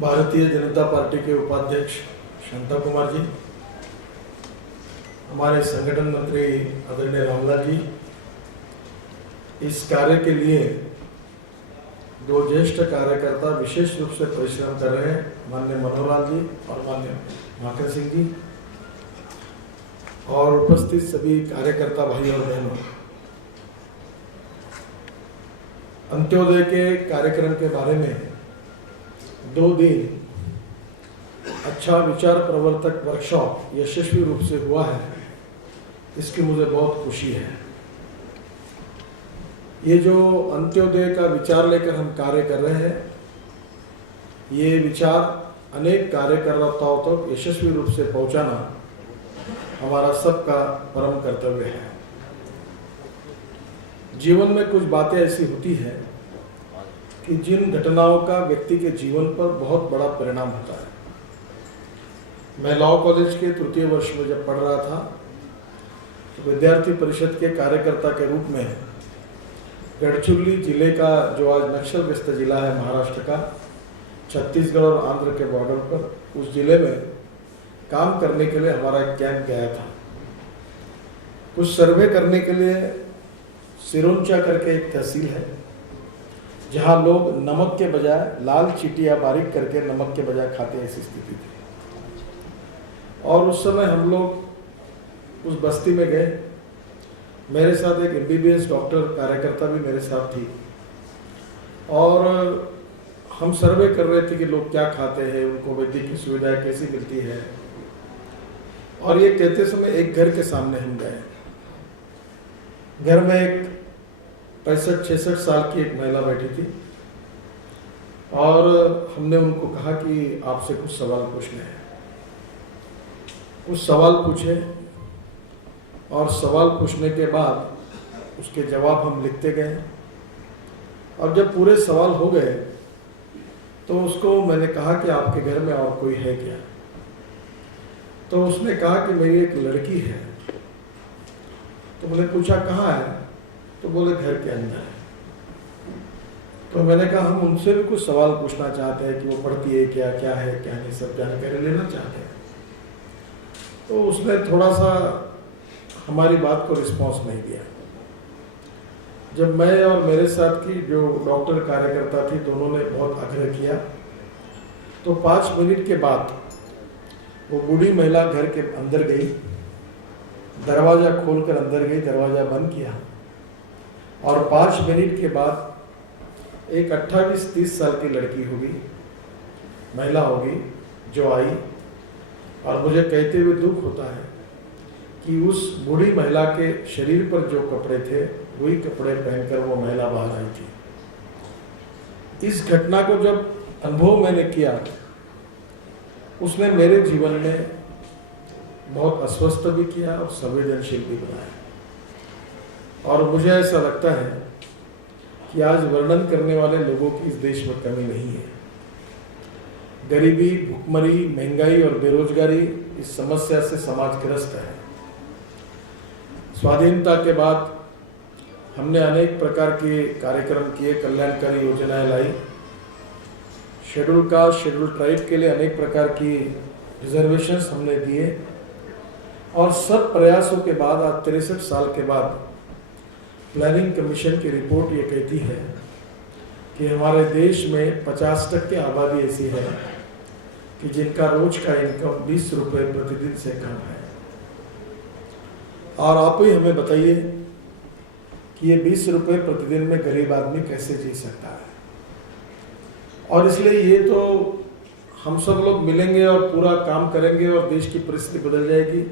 Bharatiya Janata party के उपाध्यक्ष शांता कुमार जी, हमारे संगठन मंत्री आदरणीय रामलाल जी, इस कार्य के लिए दो ज्येष्ठ कार्यकर्ता विशेष रूप से परिश्रम कर रहे हैं, माननीय मनोहर लाल जी और माननीय माखन सिंह जी, और उपस्थित सभी कार्यकर्ता भाई और बहनों। अंत्योदय के कार्यक्रम के बारे में 2 दिन अच्छा विचार प्रवर्तक वर्कशॉप यशस्वी रूप से हुआ है, इसकी मुझे बहुत खुशी है। ये जो अंत्योदय का विचार लेकर हम कार्य कर रहे हैं, ये विचार अनेक कार्यकर्ताओं तक यशस्वी रूप से पहुंचाना हमारा सबका परम कर्तव्य है। जीवन में कुछ बातें ऐसी होती हैं कि जिन घटनाओं का व्यक्ति के जीवन पर बहुत बड़ा परिणाम होता है। मैं लॉ कॉलेज के 3य वर्ष में जब पढ़ रहा था तो विद्यार्थी परिषद के कार्यकर्ता के रूप में गढ़चिरौली जिले का, जो आज नक्सलग्रस्त जिला है महाराष्ट्र का, छत्तीसगढ़ और आंध्र के बॉर्डर पर, उस जिले में काम करने के लिए हमारा एक कैंप गया था। कुछ सर्वे करने के लिए सिरोंचा करके एक तहसील है, जहां लोग नमक के बजाय लाल चीटियां बारीक करके नमक के बजाय खाते, ऐसी स्थिति थी। और उस समय हम लोग उस बस्ती में गए। मेरे साथ एक MBBS डॉक्टर कार्यकर्ता भी मेरे साथ थी, और हम सर्वे कर रहे थे कि लोग क्या खाते हैं, उनको वैद्यकीय सुविधाएं कैसी मिलती है। और ये कहते समय एक घर के सामने हम गए। घर में एक 65-66 साल की एक महिला बैठी थी, और हमने उनको कहा कि आपसे कुछ सवाल पूछने हैं। कुछ सवाल पूछे, और सवाल पूछने के बाद उसके जवाब हम लिखते गए। और जब पूरे सवाल हो गए तो उसको मैंने कहा कि आपके घर में और कोई है क्या? तो उसने कहा कि मेरी एक लड़की है। तो मैंने पूछा कहाँ है? तो बोले घर के अंदर है। तो मैंने कहा हम उनसे भी कुछ सवाल पूछना चाहते हैं कि वो पढ़ती है क्या, क्या है क्या नहीं, सब जानकारी लेना चाहते हैं। तो उसने थोड़ा सा हमारी बात को रिस्पॉन्स नहीं दिया। जब मैं और मेरे साथ की जो डॉक्टर कार्यकर्ता थी, दोनों ने बहुत आग्रह किया, तो 5 मिनट के बाद वो बूढ़ी महिला घर के अंदर गई, दरवाज़ा खोलकर अंदर गई, दरवाज़ा बंद किया, और 5 मिनट के बाद एक 28-30 साल की लड़की होगी, महिला होगी, जो आई। और मुझे कहते हुए दुख होता है कि उस बूढ़ी महिला के शरीर पर जो कपड़े थे, वही कपड़े पहनकर वो महिला बाहर आई थी। इस घटना को जब अनुभव मैंने किया, उसने मेरे जीवन में बहुत अस्वस्थ भी किया और संवेदनशील भी बनाया। और मुझे ऐसा लगता है कि आज वर्णन करने वाले लोगों की इस देश में कमी नहीं है। गरीबी, भुखमरी, महंगाई और बेरोजगारी, इस समस्या से समाज ग्रस्त है। स्वाधीनता के बाद हमने अनेक प्रकार के कार्यक्रम किए, कल्याणकारी योजनाएं लाई। शेड्यूल कास्ट, शेड्यूल ट्राइब के लिए अनेक प्रकार की रिजर्वेशंस हमने दिए। और सब प्रयासों के बाद आज 63 साल के बाद प्लानिंग कमीशन की रिपोर्ट ये कहती है कि हमारे देश में 50% आबादी ऐसी है कि जिनका रोज का इनकम 20 रुपये प्रतिदिन से कम है। और आप ही हमें बताइए कि ये 20 रुपये प्रतिदिन में गरीब आदमी कैसे जी सकता है। और इसलिए ये तो हम सब लोग मिलेंगे और पूरा काम करेंगे और देश की परिस्थिति बदल जाएगी,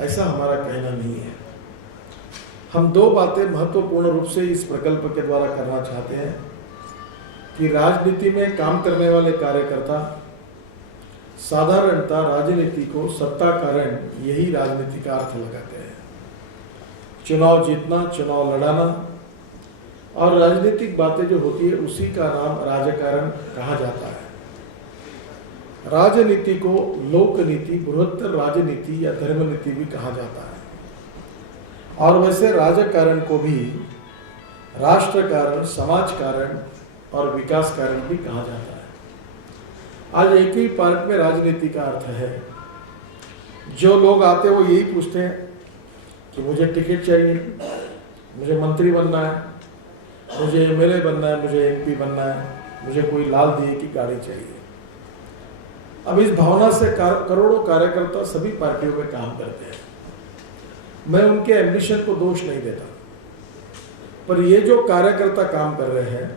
ऐसा हमारा कहना नहीं है। हम 2 बातें महत्वपूर्ण रूप से इस प्रकल्प के द्वारा करना चाहते हैं कि राजनीति में काम करने वाले कार्यकर्ता साधारणतः राजनीति को सत्ता कारण यही राजनीति का अर्थ लगाते हैं। चुनाव जीतना, चुनाव लड़ाना, और राजनीतिक बातें जो होती है उसी का नाम राजकारण कहा जाता है। राजनीति को लोक नीति, बृहत्तर राजनीति या धर्म नीति भी कहा जाता है। और वैसे राजकारण को भी राष्ट्र कारण, समाज कारण और विकास कारण भी कहा जाता है। आज एक ही पार्क में राजनीति का अर्थ है। जो लोग आते हैं वो यही पूछते हैं कि मुझे टिकट चाहिए, मुझे मंत्री बनना है, मुझे एमएलए बनना है, मुझे एमपी बनना है, मुझे कोई लाल दिए की गाड़ी चाहिए। अब इस भावना से करोड़ों कार्यकर्ता सभी पार्टियों में काम करते हैं। मैं उनके एम्बिशन को दोष नहीं देता, पर ये जो कार्यकर्ता काम कर रहे हैं,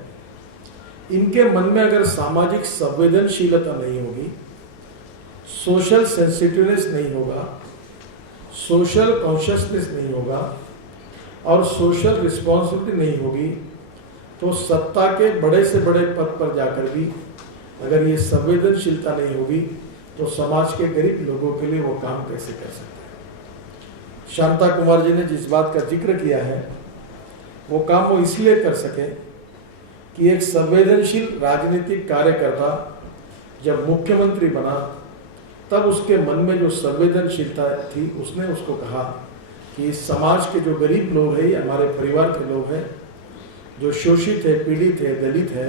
इनके मन में अगर सामाजिक संवेदनशीलता नहीं होगी, सोशल सेंसिटिवनेस नहीं होगा, सोशल कॉन्शियसनेस नहीं होगा और सोशल रिस्पॉन्सिबिलिटी नहीं होगी, तो सत्ता के बड़े से बड़े पद पर जाकर भी अगर ये संवेदनशीलता नहीं होगी तो समाज के गरीब लोगों के लिए वो काम कैसे कर सकते हैं। शांता कुमार जी ने जिस बात का जिक्र किया है, वो काम वो इसलिए कर सके कि एक संवेदनशील राजनीतिक कार्यकर्ता जब मुख्यमंत्री बना तब उसके मन में जो संवेदनशीलता थी, उसने उसको कहा कि इस समाज के जो गरीब लोग हैं, ये हमारे परिवार के लोग हैं, जो शोषित है, पीड़ित है, दलित है,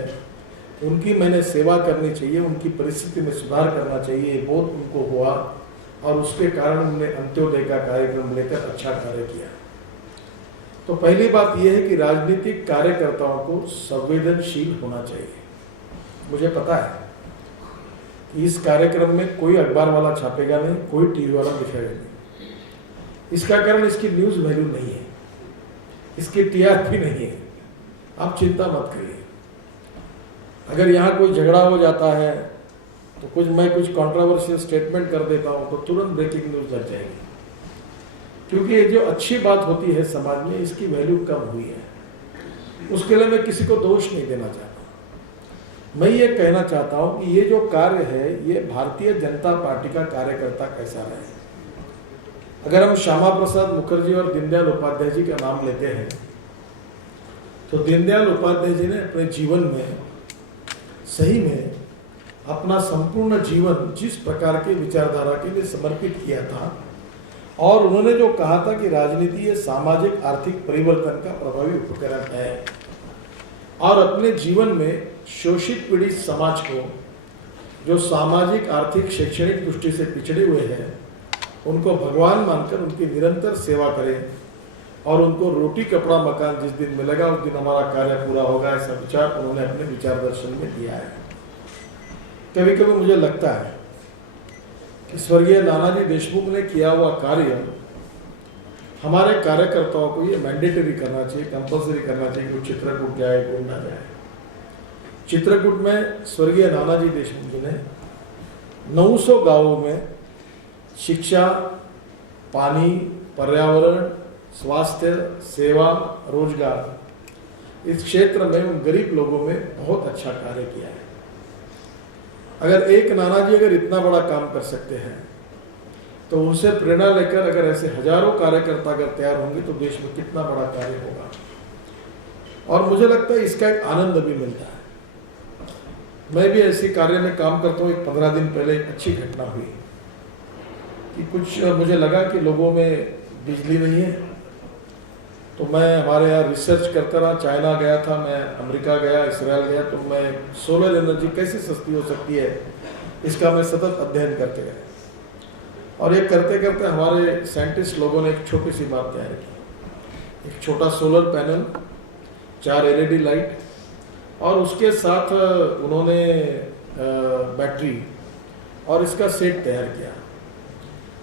उनकी मैंने सेवा करनी चाहिए, उनकी परिस्थिति में सुधार करना चाहिए, ये बोध उनको हुआ और उसके कारण उन्होंने अंत्योदय का कार्यक्रम लेकर अच्छा कार्य किया। तो पहली बात यह है कि राजनीतिक कार्यकर्ताओं को संवेदनशील होना चाहिए। मुझे पता है कि इस कार्यक्रम में कोई अखबार वाला छापेगा नहीं, कोई टीवी वाला दिखाएगा नहीं। इसका कारण इसकी न्यूज़ वैल्यू नहीं है, इसकी टीआरपी नहीं है। आप चिंता मत करिए। अगर यहाँ कोई झगड़ा हो जाता है तो मैं कुछ कंट्रोवर्शियल स्टेटमेंट कर देता हूँ तो तुरंत ब्रेकिंग न्यूज़ लग जाएगी, क्योंकि ये जो अच्छी बात होती है समाज में, इसकी वैल्यू कम हुई है। उसके लिए मैं किसी को दोष नहीं देना चाहता। मैं ये कहना चाहता हूँ कि ये जो कार्य है, ये भारतीय जनता पार्टी का कार्यकर्ता कैसा रहे। अगर हम श्यामा प्रसाद मुखर्जी और दीनदयाल उपाध्याय जी का नाम लेते हैं तो दीनदयाल उपाध्याय जी ने अपने जीवन में सही में अपना संपूर्ण जीवन जिस प्रकार के विचारधारा के लिए समर्पित किया था, और उन्होंने जो कहा था कि राजनीति ये सामाजिक आर्थिक परिवर्तन का प्रभावी उपकरण है, और अपने जीवन में शोषित पीड़ित समाज को, जो सामाजिक आर्थिक शैक्षणिक दृष्टि से पिछड़े हुए हैं, उनको भगवान मानकर उनकी निरंतर सेवा करें और उनको रोटी कपड़ा मकान जिस दिन मिलेगा उस दिन हमारा कार्य पूरा होगा, ऐसा विचार उन्होंने अपने विचार दर्शन में दिया है। कभी कभी मुझे लगता है कि स्वर्गीय नानाजी देशमुख ने किया हुआ कार्य हमारे कार्यकर्ताओं को ये मैंडेटरी करना चाहिए, कंपल्सरी करना चाहिए कि चित्रकूट जाए, कोई ना जाए। चित्रकूट में स्वर्गीय नानाजी देशमुख जी ने 900 गांवों में शिक्षा, पानी, पर्यावरण, स्वास्थ्य सेवा, रोजगार, इस क्षेत्र में उन गरीब लोगों में बहुत अच्छा कार्य किया है। अगर एक नानाजी अगर इतना बड़ा काम कर सकते हैं तो उनसे प्रेरणा लेकर अगर ऐसे हजारों कार्यकर्ता अगर तैयार होंगे तो देश में कितना बड़ा कार्य होगा। और मुझे लगता है इसका एक आनंद भी मिलता है। मैं भी ऐसी कार्य में काम करता हूँ। एक 15 दिन पहले एक अच्छी घटना हुई कि कुछ मुझे लगा कि लोगों में बिजली नहीं है, तो मैं हमारे यहाँ रिसर्च करता रहा। चाइना गया था, मैं अमेरिका गया, इसराइल गया, तो मैं सोलर एनर्जी कैसे सस्ती हो सकती है इसका मैं सतत अध्ययन करते गया। और ये करते करते हमारे साइंटिस्ट लोगों ने एक छोटी सी बात तैयार की। एक छोटा सोलर पैनल, 4 LED लाइट और उसके साथ उन्होंने बैटरी और इसका सेट तैयार किया।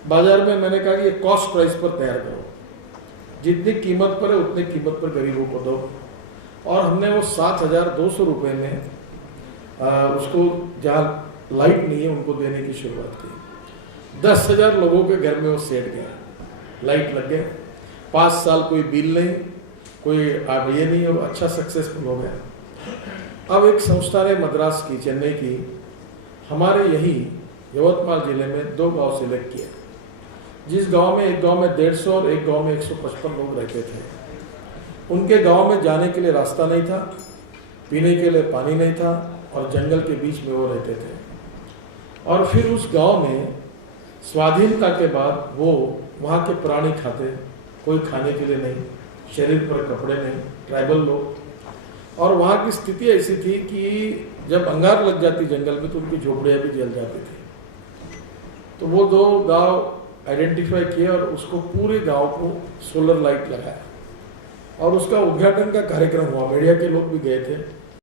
बाजार में मैंने कहा कि ये कॉस्ट प्राइस पर तैयार करो, जितनी कीमत पर है उतनी कीमत पर गरीबों को दो। और हमने वो 7,200 रुपये में उसको, जहाँ लाइट नहीं है उनको देने की शुरुआत की। 10,000 लोगों के घर में वो सेट गया, लाइट लग गया। 5 साल कोई बिल नहीं, कोई ये नहीं, और अच्छा सक्सेसफुल हो गया। अब एक संस्था ने मद्रास की, चेन्नई की, हमारे यही यवतमाल जिले में 2 गांव सिलेक्ट किया, जिस गांव में, एक गांव में 150 और एक गांव में 155 लोग रहते थे। उनके गांव में जाने के लिए रास्ता नहीं था, पीने के लिए पानी नहीं था और जंगल के बीच में वो रहते थे। और फिर उस गांव में स्वाधीनता के बाद वो वहाँ के प्राणी खाते, कोई खाने के लिए नहीं, शरीर पर कपड़े नहीं, ट्राइबल लोग। और वहाँ की स्थिति ऐसी थी कि जब अंगार लग जाती जंगल में तो उनकी झोपड़ियाँ भी जल जाती थी। तो वो 2 गांव आइडेंटिफाई किए और उसको पूरे गांव को सोलर लाइट लगाया और उसका उद्घाटन का कार्यक्रम हुआ। मीडिया के लोग भी गए थे।